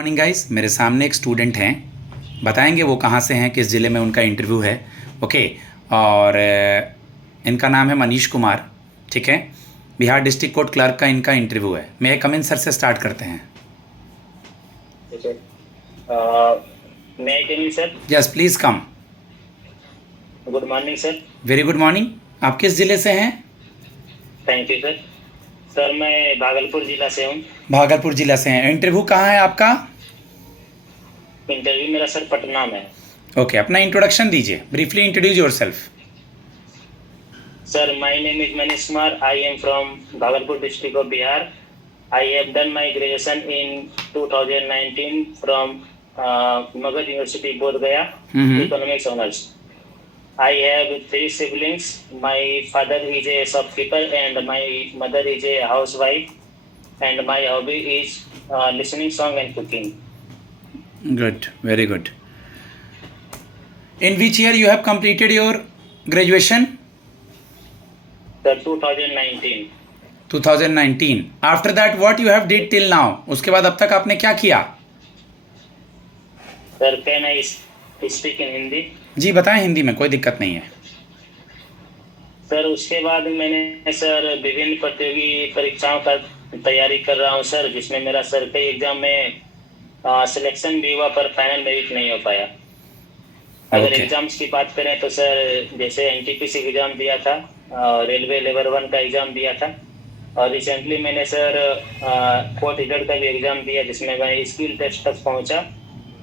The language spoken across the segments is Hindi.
मॉर्निंग गाइस, मेरे सामने एक स्टूडेंट हैं, बताएंगे वो कहाँ से हैं, किस ज़िले में उनका इंटरव्यू है। ओके। और इनका नाम है मनीष कुमार। ठीक है, बिहार डिस्ट्रिक्ट कोर्ट क्लर्क का इनका इंटरव्यू है। मैं कम इन सर से स्टार्ट करते हैं। Sir, yes please come. Good morning sir. Very good morning. आप किस ज़िले से हैं? Thank you sir. सर मैं भागलपुर जिला से हूँ। भागलपुर जिला से हैं। इंटरव्यू कहाँ है आपका? इंटरव्यू मेरा सर पटना में है। ओके, अपना इंट्रोडक्शन दीजिए, briefly introduce yourself. Sir my name is Manish Kumar. I am from Bhagalpur district of Bihar. I have done my graduation in 2019 from Magadh university बोध गया, economics honours. I have three siblings. My father is a shopkeeper and my mother is a housewife. And my hobby is listening song and cooking. Good, very good. In which year you have completed your graduation? The 2019. 2019. After that, what you have did till now? उसके बाद अब तक आपने क्या किया? Sir, can I speak in Hindi? जी बताएं, हिंदी में, कोई दिक्कत नहीं है। सर उसके बाद मैंने सर विभिन्न प्रतियोगी परीक्षाओं का तैयारी कर रहा हूँ सर, जिसमें मेरा सर कई एग्जाम में सिलेक्शन भी हुआ पर फाइनल मेरिट नहीं हो पाया। अगर एग्जाम्स की बात करें तो सर जैसे एनटीपीसी एग्जाम दिया था, रेलवे लेवल 1 का एग्जाम दिया था, और रिसेंटली मैंने सर फोर्थ ग्रेड का भी एग्जाम दिया, जिसमें मैं स्किल टेस्ट तक पहुँचा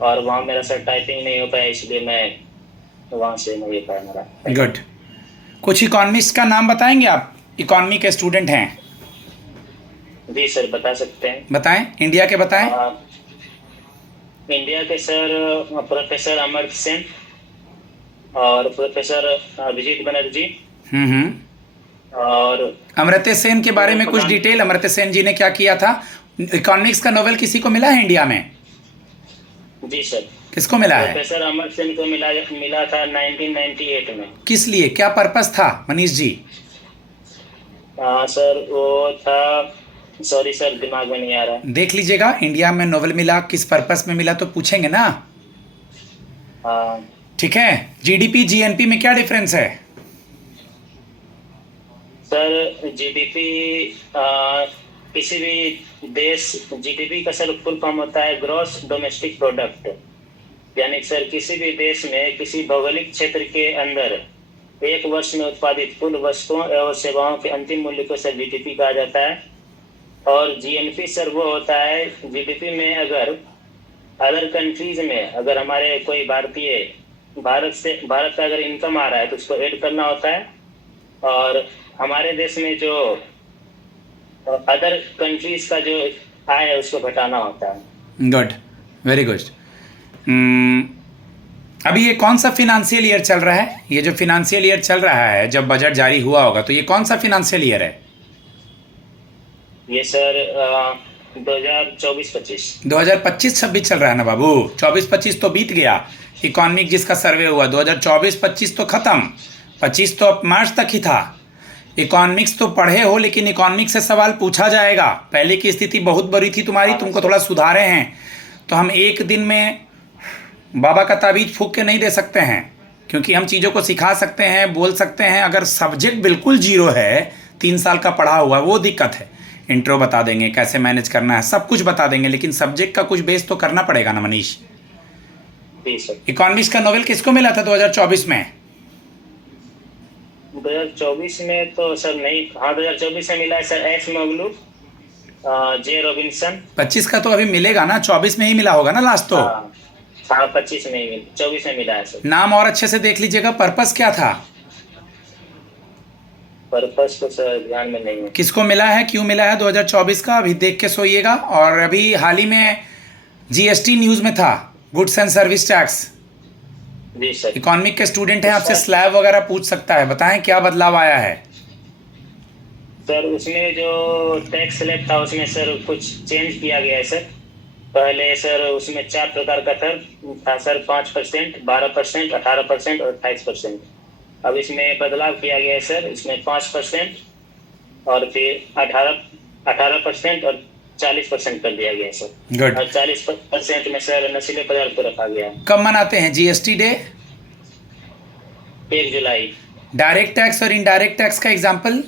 और वहाँ मेरा सर टाइपिंग नहीं हो पाया, इसलिए मैं वहाँ से नहीं पाया मेरा। गुड। कुछ इकोनॉमिक्स का नाम बताएंगे आप? इकोनॉमी के स्टूडेंट हैं। जी सर बता सकते हैं। बताएं, इंडिया के बताएं। इंडिया के सर प्रोफेसर अमर्त्य सेन और प्रोफेसर अभिजीत बनर्जी। और अमर्त्य सेन के बारे में कुछ डिटेल, अमर्त्य सेन जी ने क्या किया था? इकोनॉमिक्स का नोबेल किसी को मिला है इंडिया में? जी सर। किसको मिला है? प्रोफेसर अमर्त्य सेन को मिला था 1998 में। किस लिए, क्या पर्पस था मनीष जी? सर वो था, सॉरी सर दिमाग में नहीं आ रहा। देख लीजिएगा, इंडिया में नोबेल मिला, किस पर्पस में मिला तो पूछेंगे ना। ठीक है। जीडीपी जीएनपी में क्या डिफरेंस है? सर जीडीपी किसी भी देश, जीडीपी का सर फुल फॉर्म होता है ग्रॉस डोमेस्टिक प्रोडक्ट, यानी सर किसी भी देश में किसी भौगोलिक क्षेत्र के अंदर एक वर्ष में उत्पादित कुल वस्तुओं एवं सेवाओं के अंतिम मूल्य को सर जीडीपी कहा जाता है। और जीएनपी सर वो होता है, जीडीपी में अगर अदर कंट्रीज में अगर हमारे कोई भारत का अगर इनकम आ रहा है तो उसको ऐड करना होता है, और हमारे देश में जो अदर कंट्रीज का जो आय है उसको घटाना होता है। Good, very good. अभी ये कौन सा फिनेंशियल ईयर चल रहा है? ये जो फिनेंशियल ईयर चल रहा है, जब बजट जारी हुआ होगा तो ये कौन सा फिनेंशियल ईयर है? ये सर 2024-25। 2025-26 चल रहा है ना बाबू। 24-25 तो बीत गया। इकोनॉमिक जिसका सर्वे हुआ 2024-25 तो खत्म, 25 तो अब मार्च तक ही था। इकोनॉमिक्स तो पढ़े हो, लेकिन इकोनॉमिक्स से सवाल पूछा जाएगा। पहले की स्थिति बहुत बुरी थी तुम्हारी, तुमको थोड़ा सुधारे हैं, तो हम एक दिन में बाबा का ताबीज फूंक के नहीं दे सकते हैं, क्योंकि हम चीज़ों को सिखा सकते हैं, बोल सकते हैं। अगर सब्जेक्ट बिल्कुल जीरो है, 3 साल का पढ़ा हुआ, वो दिक्कत है। इंट्रो बता देंगे, कैसे मैनेज करना है, सब कुछ बता देंगे, लेकिन सब्जेक्ट का कुछ बेस तो करना पड़ेगा ना मनीष। इकोनॉमिक्स का नोबेल किसको मिला था 2024 में? 2024 में तो सर नहीं, हाँ 2024 में मिला है सर एस मगलू, जे रॉबिन्सन। 25 का तो अभी मिलेगा ना, 24 में ही मिला होगा ना लास्ट तो। हाँ 25 में ही, 24 में मिला है सर। नाम और अच्छे से देख लीजिएगा। पर्पस क्या था? पर्पस तो सर ध्यान में नहीं है। किसको मिला है, क्यों मिला है 2024 का, अभी देख के सोइएगा। और अभी हाल ही में जीएसटी न्यूज़ में था, गुड्स एंड सर्विस टैक्स। जी सर। इकोनॉमिक के स्टूडेंट हैं, आपसे स्लैब वगैरह पूछ सकता है, बताएं क्या बदलाव आया है। सर उसमें जो टैक्स स्लैब था उसमें सर कुछ चेंज किया गया है सर। पहले सर उसमें 4 प्रकार का था सर, 5%, 12%, 18% और 28%। अब इसमें बदलाव किया गया है सर, इसमें 5% और फिर 18% और 40% कर दिया गया सर। गुड। और 40% में सर नशीले पदार्थ को रखा गया है। कब मनाते हैं जीएसटी डे? 1 जुलाई। डायरेक्ट टैक्स और इनडायरेक्ट टैक्स का एग्जाम्पल?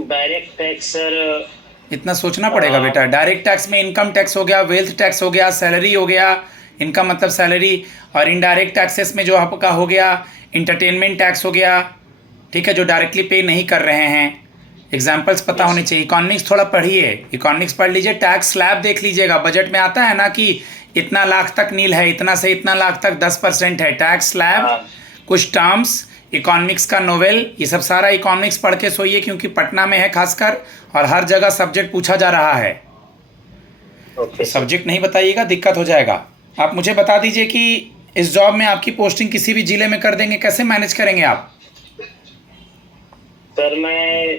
डायरेक्ट टैक्स सर इतना सोचना पड़ेगा बेटा। डायरेक्ट टैक्स में इनकम टैक्स हो गया, वेल्थ टैक्स हो गया, सैलरी हो गया, इनकम मतलब सैलरी। और इनडायरेक्ट टैक्सेस में जो आपका हो गया इंटरटेनमेंट टैक्स हो गया, ठीक है, जो डायरेक्टली पे नहीं कर रहे हैं। एग्जाम्पल्स पता होने चाहिए। इकोनॉमिक्स थोड़ा पढ़िए, इकोनॉमिक्स पढ़ लीजिए, टैक्स स्लैब देख लीजिएगा। बजट में आता है ना कि इतना लाख तक नील है, इतना से इतना लाख तक 10% है, टैक्स स्लैब, कुछ टर्म्स, इकोनॉमिक्स का नोवेल, ये सब सारा इकोनॉमिक्स पढ़ के सोइए, क्योंकि पटना में है खासकर, और हर जगह सब्जेक्ट पूछा जा रहा है। सब्जेक्ट नहीं बताइएगा दिक्कत हो जाएगा। आप मुझे बता दीजिए कि इस जॉब में आपकी पोस्टिंग किसी भी जिले में कर देंगे, कैसे मैनेज करेंगे आप? सर मैं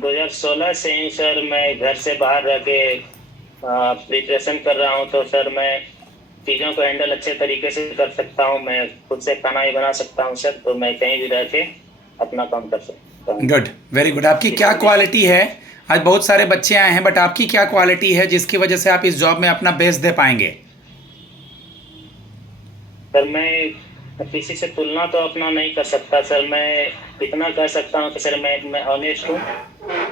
2016 से ही सर मैं घर से बाहर रह के प्रिपरेशन कर रहा हूँ, तो सर मैं चीज़ों को हैंडल अच्छे तरीके से कर सकता हूँ। मैं खुद से खाना ही बना सकता हूँ सर, तो मैं कहीं भी रह के अपना काम कर सकता हूँ। Good, very good. आपकी क्या क्वालिटी है? आज बहुत सारे बच्चे आए हैं, बट आपकी क्या क्वालिटी है जिसकी वजह से आप इस जॉब में अपना बेस्ट दे पाएंगे? सर मैं किसी से तुलना तो अपना नहीं कर सकता सर। मैं इतना कह सकता हूँ कि सर मैं ऑनेस्ट हूँ,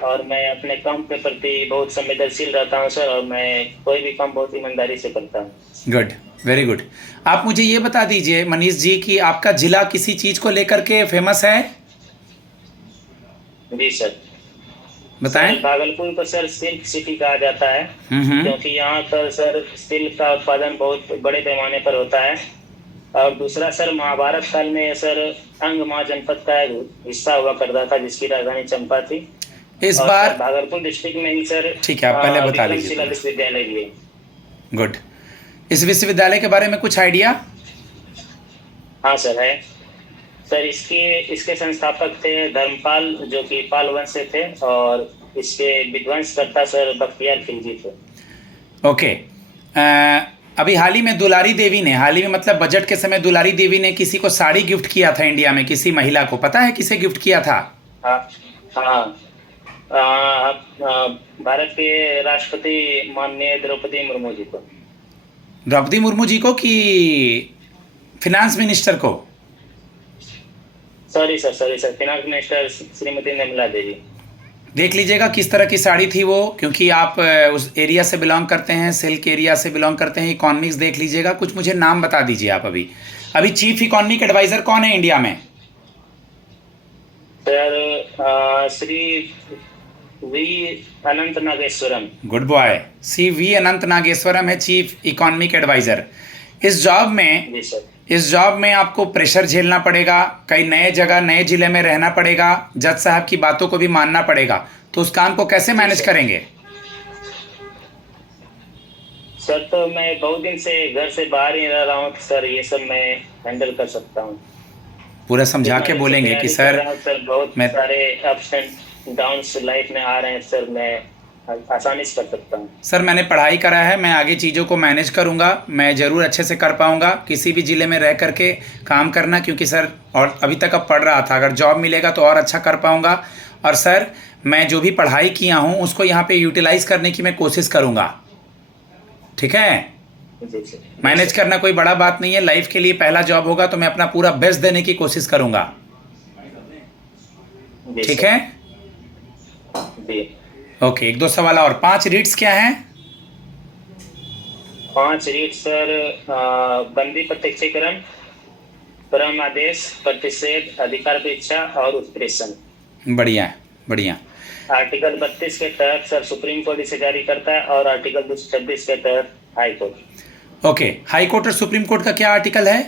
और मैं अपने काम के प्रति बहुत संवेदनशील रहता हूँ सर, और मैं कोई भी काम बहुत ईमानदारी से करता हूँ। Good, very good. आप मुझे ये बता दीजिए मनीष जी कि आपका जिला किसी चीज़ को लेकर के फेमस है? जी सर। बताएं। भागलपुर को सर सिल्क सिटी कहा जाता है, क्योंकि यहाँ पर सर सिल्क का उत्पादन बहुत बड़े पैमाने पर होता है। और दूसरा सर, महाभारत काल में सर अंग महाजनपद का एक हिस्सा हुआ करता था, जिसकी राजधानी चंपा थी। इस बार भागलपुर डिस्ट्रिक्ट में ही सर, ठीक है, आप पहले बता दीजिए। विक्रमशिला विश्वविद्यालय भी है। गुड। इस विश्वविद्यालय के बारे में कुछ आइडिया? हाँ सर है सर। इसके संस्थापक थे धर्मपाल, जो कि पाल वंश से थे, और इसके विध्वंसकर्ता सर बख्तियार खिलजी थे। ओके। अभी हाल ही में दुलारी देवी ने, हाल ही में मतलब बजट के समय दुलारी देवी ने किसी को साड़ी गिफ्ट किया था इंडिया में, किसी महिला को। पता है किसे गिफ्ट किया था? हाँ, भारत के राष्ट्रपति माननीय द्रौपदी मुर्मू जी को। द्रौपदी मुर्मू जी को कि फिनांस मिनिस्टर को? Sorry sir, finance minister Shrimati Nirmala Devi. देख लीजिएगा किस तरह की साड़ी थी वो, क्योंकि आप उस एरिया से बिलोंग करते हैं, सिल्क एरिया से बिलोंग करते हैं। इकोनॉमिक्स देख लीजिएगा। कुछ मुझे नाम बता दीजिए आप। अभी चीफ इकोनॉमिक एडवाइज़र कौन है इंडिया में? Sir Shri V Anantha Nageswaran. Good boy. V Anantha Nageswaran है चीफ इकोनॉमिक एडवाइज़र। इस जॉब में आपको प्रेशर झेलना पड़ेगा, कई नए जगह नए ज़िले में रहना पड़ेगा, जज साहब की बातों को भी मानना पड़ेगा। तो उस काम को कैसे मैनेज करेंगे? सर तो मैं बहुत दिन से घर से बाहर ही रह रहा हूँ सर, ये सब मैं हैंडल कर सकता हूँ। पूरा समझा के बोलेंगे कि सर बहुत सारे अप्स एंड डाउन्स लाइफ में आ रहे हैं सर, मैं आसानी से कर सकता हूँ। सर मैंने पढ़ाई करा है, मैं आगे चीज़ों को मैनेज करूँगा, मैं ज़रूर अच्छे से कर पाऊँगा। किसी भी ज़िले में रह करके काम करना, क्योंकि सर और अभी तक अब पढ़ रहा था, अगर जॉब मिलेगा तो और अच्छा कर पाऊँगा। और सर मैं जो भी पढ़ाई किया हूँ उसको यहाँ पे यूटिलाइज़ करने की मैं कोशिश करूँगा। ठीक है? मैनेज करना कोई बड़ा बात नहीं है। लाइफ के लिए पहला जॉब होगा तो मैं अपना पूरा बेस्ट देने की कोशिश करूँगा। ठीक है? ओके, 1-2 सवाल और। 5 रीड्स क्या हैं? 5 रीड्स सर, बंदी प्रत्यक्षीकरण, परम आदेश, प्रतिषेध, अधिकार पर इच्छा और उत्प्रेषण। बढ़िया बढ़िया। आर्टिकल 32 के तहत सर सुप्रीम कोर्ट इसे जारी करता है, और आर्टिकल 226 के तहत high court. Okay, high court और सुप्रीम कोर्ट का क्या आर्टिकल है?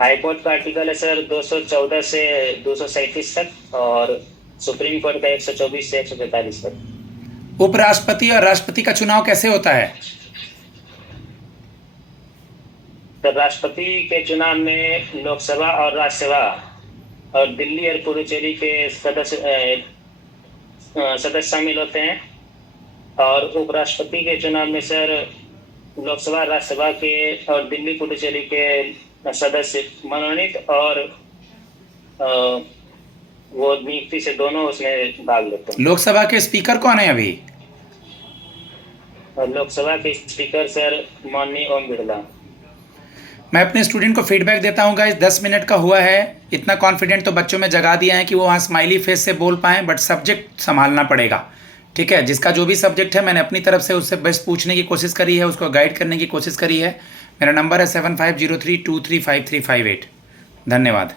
हाई कोर्ट का आर्टिकल है सर 214 से 237 तक, और सुप्रीम कोर्ट का 124 से 143 तक। उपराष्ट्रपति और राष्ट्रपति का चुनाव कैसे होता है? तो राष्ट्रपति के चुनाव में लोकसभा और राज्यसभा और दिल्ली और पुडुचेरी के सदस्य शामिल होते हैं, और उपराष्ट्रपति के चुनाव में सर लोकसभा, राज्यसभा के और दिल्ली पुडुचेरी के सदस्य मनोनीत और वो नियुक्ति से दोनों उसमें भाग लेते हैं। लोकसभा के स्पीकर कौन है अभी? और लोकसभा के स्पीकर सर माननीय ओम बिरला। मैं अपने स्टूडेंट को फीडबैक देता हूँ गाइस, 10 मिनट का हुआ है। इतना कॉन्फिडेंट तो बच्चों में जगा दिया है कि वो वहाँ स्माइली फेस से बोल पाएँ, बट सब्जेक्ट संभालना पड़ेगा। ठीक है, जिसका जो भी सब्जेक्ट है मैंने अपनी तरफ से उससे बेस्ट पूछने की कोशिश करी है, उसको गाइड करने की कोशिश करी है। मेरा नंबर है 7503235358। धन्यवाद।